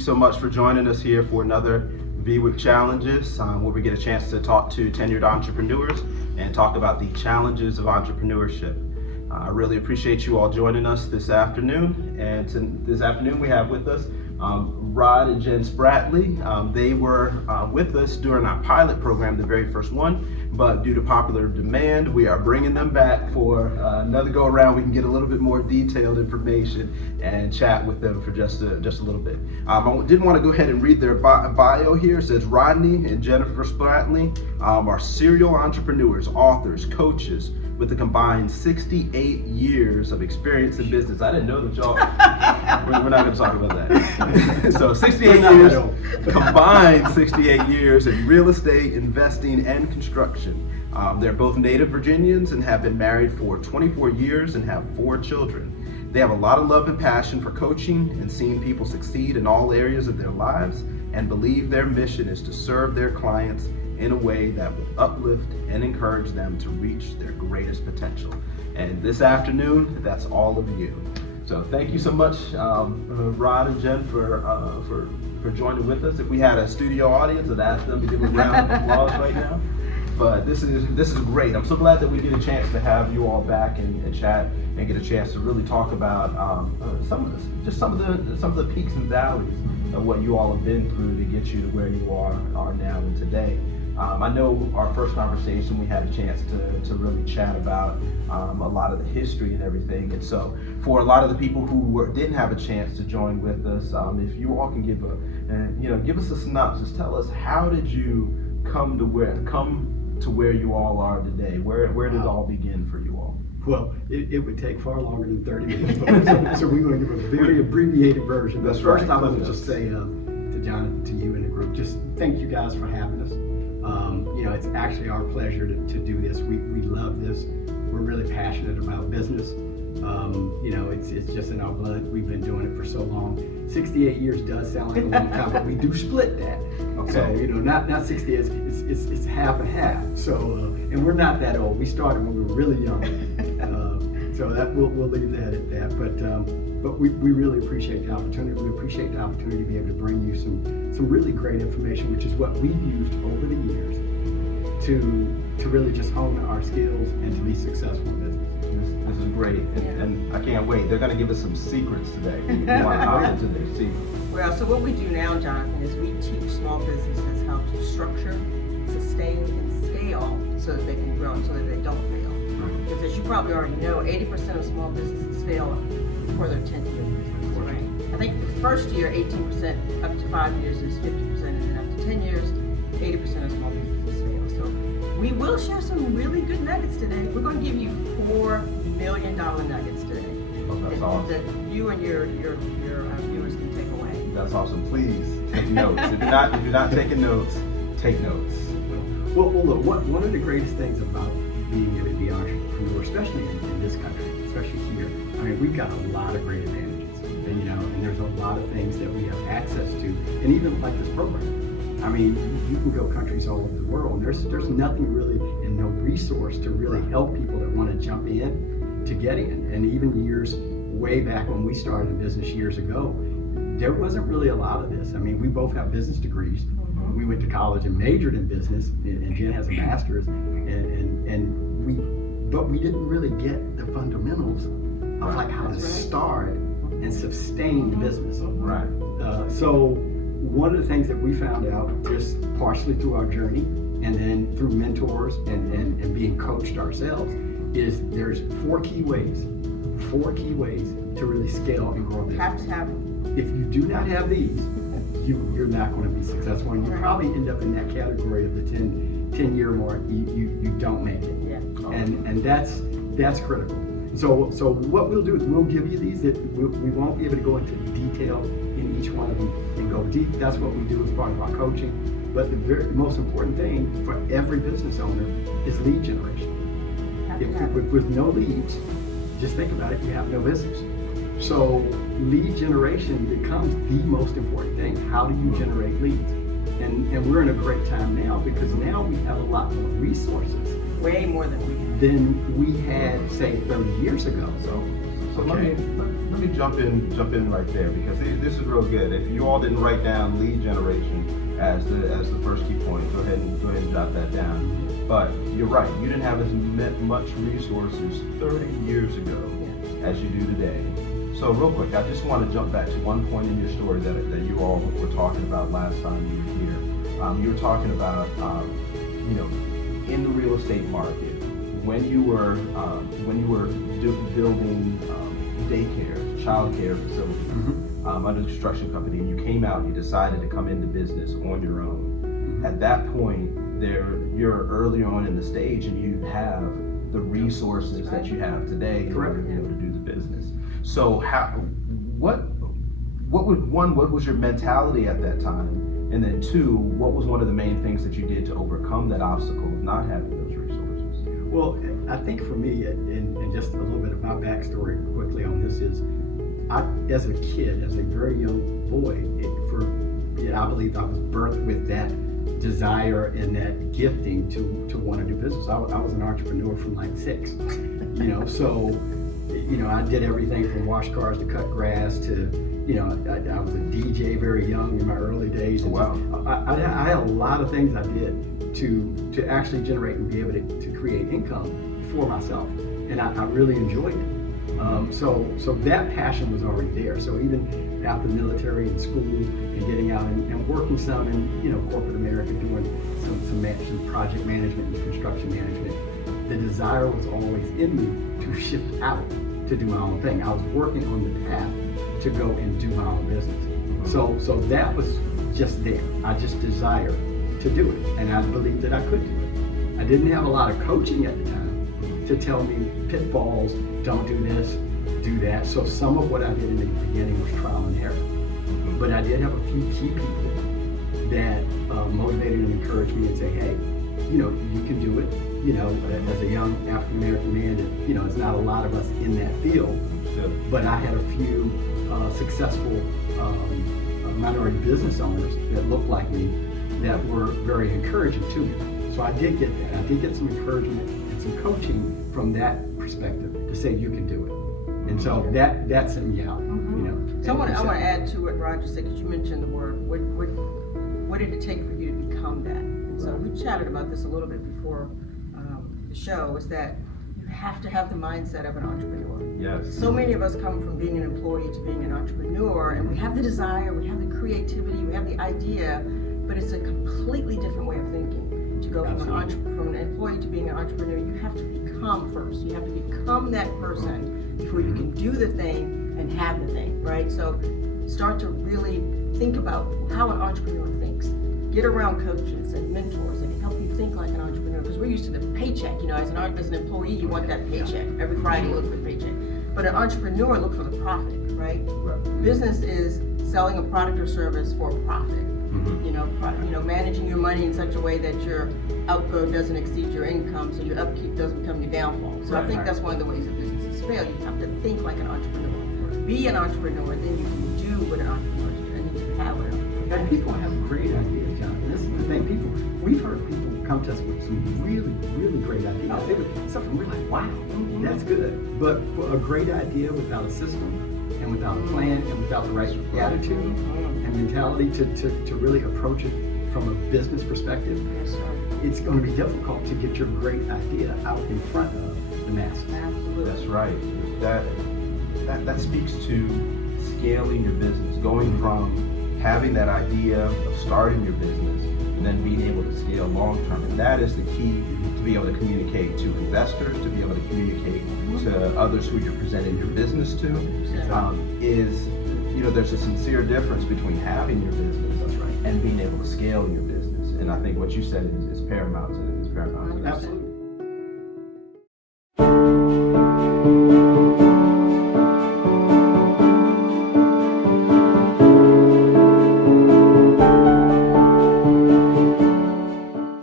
so much for joining us here for another VWIC Challenges, where we get a chance to talk to tenured entrepreneurs and talk about the challenges of entrepreneurship. I really appreciate you all joining us this afternoon. And this afternoon we have with us Rod and Jen Spratley. They were with us during our pilot program, the very first one, but due to popular demand, we are bringing them back for another go around. We can get a little bit more detailed information and chat with them for just a little bit. I did want to go ahead and read their bio here. It says Rodney and Jennifer Spratley are serial entrepreneurs, authors, coaches, with a combined 68 years of experience in business. I didn't know that y'all, we're not gonna talk about that. So 68 years, combined 68 years in real estate, investing, and construction. They're both native Virginians and have been married for 24 years and have 4 children. They have a lot of love and passion for coaching and seeing people succeed in all areas of their lives, and believe their mission is to serve their clients in a way that will uplift and encourage them to reach their greatest potential. And this afternoon, that's all of you. So thank you so much, Rod and Jen, for joining with us. If we had a studio audience, I'd ask them to give a round of applause right now. But this is great. I'm so glad that we get a chance to have you all back and chat and get a chance to really talk about some of the peaks and valleys of what you all have been through to get you to where you are now and today. I know our first conversation we had a chance to really chat about a lot of the history and everything. And so for a lot of the people who didn't have a chance to join with us, if you all can give us a synopsis. Tell us, how did you come to where you all are today? Where did it all begin for you all? Well, it would take far longer than 30 minutes, so we're going to give a very abbreviated version. That's First, right. I want to just say to Jonathan, to you and the group, just thank you guys for having us. It's actually our pleasure to do this. We love this. We're really passionate about business. It's just in our blood. We've been doing it for so long. 68 years does sound like a long time, but we do split that. Okay. So, not 60 years, it's half and half. So, and we're not that old. We started when we were really young. So that we'll leave that at that. But we really appreciate the opportunity. We appreciate the opportunity to be able to bring you some really great information, which is what we've used over the years to really just hone our skills and to be successful in business. This is great, and I can't wait. They're going to give us some secrets today. We want to go into their secrets. Well, so what we do now, Jonathan, is we teach small businesses how to structure, sustain, and scale so that they can grow and so that they don't fail. Right. Because as you probably already know, 80% of small businesses fail before their 10th year of business, right? I think the first year, 18%, up to 5 years is 50%, and then up to 10 years, 80% of small businesses fail. So we will share some really good nuggets today. We're going to give you $4 million nuggets today. Oh, that's awesome. That you and your viewers can take away. That's awesome. Please take notes. If you're not taking notes, take notes. Well, look, one of the greatest things about being able to be an entrepreneur, especially in this country, especially here, I mean, we've got a lot of great advantages, and there's a lot of things that we have access to, and even like this program. I mean, you can go countries all over the world, and there's nothing really and no resource to really help people that want to jump in to get in. And even years way back when we started in business years ago, there wasn't really a lot of this. I mean, we both have business degrees. Mm-hmm. We went to college and majored in business, and Jen has a master's, but we didn't really get the fundamentals of like how to start and sustain the business. Right. So one of the things that we found out just partially through our journey and then through mentors and being coached ourselves is there's 4 key ways to really scale and grow. Have to have them. If you do not have these, you're not going to be successful, and you probably end up in that category of the 10-year mark. You don't make it. Yeah. And that's critical. So what we'll do is we'll give you these that we won't be able to go into detail in each one of them and go deep. That's what we do as part of our coaching. But the most important thing for every business owner is lead generation. With no leads, just think about it, you have no business. So lead generation becomes the most important thing. How do you generate leads? And we're in a great time now because now we have a lot more resources. Way more than we had. Than we had, say, 30 years ago. So So Okay. let me jump in right there, because this is real good. If you all didn't write down lead generation as the first key point, go ahead and jot that down. But you're right, you didn't have as much resources 30 years ago as you do today. So real quick, I just want to jump back to one point in your story that you all were talking about last time you were here. You were talking about, in the real estate market, when you were building daycare, child care facilities under the construction company, and you came out, you decided to come into business on your own. At that point, you're earlier on in the stage, and you have the resources that you have today in order to be able to do the business. So what was your mentality at that time? And then two, what was one of the main things that you did to overcome that obstacle of not having those resources? Well, I think for me, and just a little bit of my backstory quickly on this is, as a kid, as a very young boy, I believe I was birthed with that desire and that gifting to want to do business. I was an entrepreneur from like 6, so I did everything from wash cars to cut grass to, I was a DJ very young in my early days. And wow. I had a lot of things I did to actually generate and be able to create income for myself, and I really enjoyed it. So that passion was already there. So even after the military and school and getting out and working some in corporate America, doing some project management and construction management, the desire was always in me to shift out to do my own thing. I was working on the path to go and do my own business. So that was just there. I just desired to do it, and I believed that I could do it. I didn't have a lot of coaching at the time to tell me pitfalls, don't do this, do that. So some of what I did in the beginning was trial and error. But I did have a few key people that motivated and encouraged me and say, hey, you can do it. As a young African American man, it's not a lot of us in that field. But I had a few successful minority business owners that looked like me that were very encouraging to me. So I did get that. I did get some encouragement and some coaching from that perspective to say you can do it. And so that sent me out. So I want to add to what Roger said, because you mentioned the word. What did it take for you to become that? And so we chatted about this a little bit before the show. Is that you have to have the mindset of an entrepreneur. Yes. So many of us come from being an employee to being an entrepreneur, and we have the desire, we have the creativity, we have the idea, but it's a completely different way of thinking. To go from an employee to being an entrepreneur, you have to become first. You have to become that person before you can do the thing and have the thing, right? So start to really think about how an entrepreneur thinks. Get around coaches and mentors that can help you think like an entrepreneur, because we're used to the paycheck. As an employee, you want that paycheck. Every Friday you look for the paycheck. But an entrepreneur looks for the profit, right? Business is selling a product or service for a profit. Managing your money in such a way that your outgo doesn't exceed your income, so your upkeep doesn't become your downfall. So I think that's one of the ways that businesses fail. You have to think like an entrepreneur. Be an entrepreneur, then you can do what an entrepreneur does. And you have what an entrepreneur. And people have great ideas, John. And this is the thing. We've heard people come to us with some really, really great ideas. Stuff we're like, wow, that's good. But for a great idea without a system, and without a plan, and without the right attitude and mentality to really approach it from a business perspective, it's going to be difficult to get your great idea out in front of the masses. Absolutely. That's right. That speaks to scaling your business, going from having that idea of starting your business and then being able to scale long term. And that is the key to be able to communicate to investors, to be able to communicate to others who you're presenting your business to. There's a sincere difference between having your business and being able to scale your business. And I think what you said is paramount. It's paramount. Absolutely.